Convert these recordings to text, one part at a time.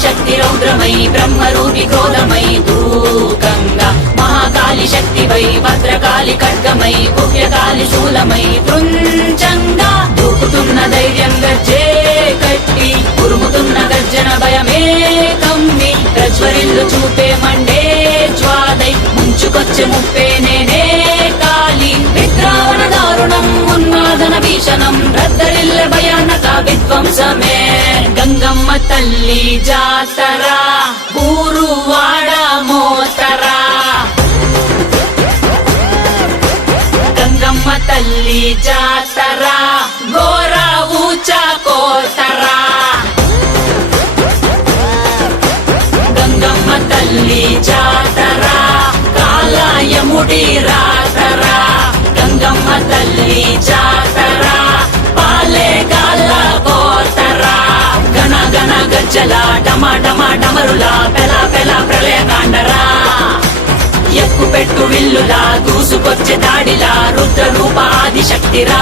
ఆదిశక్తి రౌద్రమై బ్రహ్మరూపి క్రోధమై దూకంగా మహాకాళి శక్తివై భద్రకాళి ఖడ్గమై గుహ్యకాళి శూలమై కృంచంగా దూకుతున్న ధైర్యం గజ్జే కట్టి ఉరుముతున్న గర్జన భయమే కమ్మి ప్రజ్వరిల్లు చూపే మండే జ్వాలై ముంచుకొచ్చే ముప్పే నేనే కాళి విద్రావణ దారుణం ఉన్మాదన భీషణం రద్దరిల్ల భయానక విధ్వంసమే గంగమ్మ తల్లి జాతర ఊరువాడ మోతరా గంగమ్మ తల్లి జాతర ఘోర ఊచ కోతరా గంగమ్మ తల్లి జాతర కాలయముడి రాతరా గంగమ్మ తల్లి జాతర పాలే గాల కోతరా గణ గణ గజ్జల డమ డమ డమరుల పెల పెల ప్రళయ కాండరా ఎక్కు పెట్టు విల్లులా దూసుకొచ్చే దాడిలా రుద్ర రూప ఆదిశక్తిరా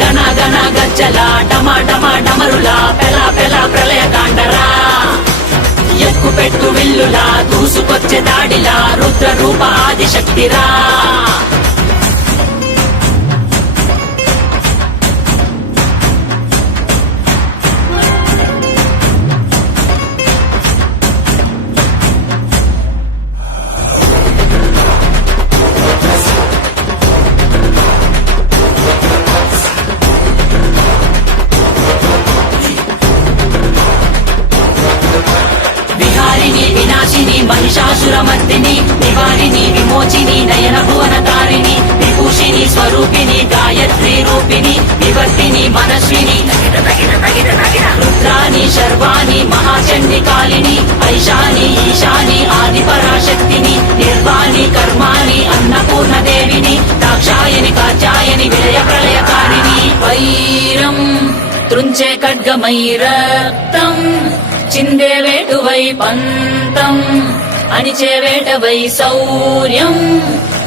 గణ గణ గజ్జల డమ డమ డమరుల పెల పెల ప్రళయ కాండరా ఎక్కు పెట్టు విల్లులా దూసుకొచ్చే దాడిలా రుద్ర రూప ఆదిశక్తిరా వినాశిని మహిషాసురమర్దిని నివారిని విమోచిని నయన భువన తారిణి విభూషిని స్వరూపిణి గాయత్రి రూపిణి వివర్తిని మనస్విని రుద్రాని శర్వాణి మహాచండి కాళిని ఐశాని ఈశాని ఆది పరాశక్తిని నిర్వాణి కర్మాణి అన్నపూర్ణ దేవిని దాక్షాయని కాచాయని విలయ ప్రళయకారిణి వైరం త్రుంచే ఖడ్గమై రక్తం చిందే వేటువై పంతం అణిచే వేటవై శౌర్యం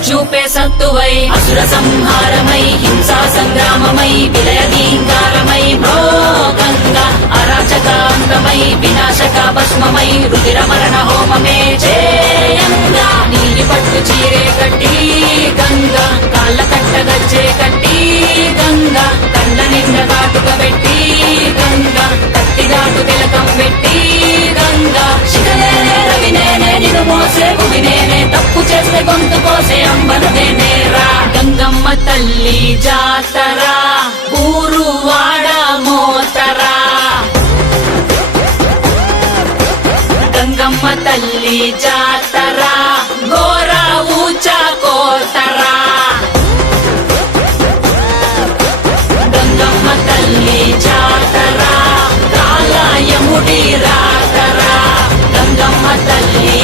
చూపే సత్తువై అసుర సంహారమై హింసా సంగ్రామమై విలయ దీంకారమై భోగంగా అరాచకాంతమై వినాశక భస్మమై రుధిర మరణ హోమమే చేయంగా నీలి పట్టు చీరే కట్టి గంగా కాళ్ళ కట్ట గజ్జే కట్టి గంగా కళ్ళ నిండ కాటుక పెట్టి గంగా కత్తిగాటు తిలకం పెట్టి గంగా శిఖనేనే రవినేనే నిన్ను మోసే భువినేనే తప్పు చేస్తే గొంతు కోసే అంబను నేనేరా గంగమ్మ తల్లి జాతర ఊరువాడ మోతరా గంగమ్మ తల్లి జాతర ఘోర ఊచ కోతరా గంగమ్మ తల్లి జాతర కాలయముడి రాతరా గంగమ్మ తల్లి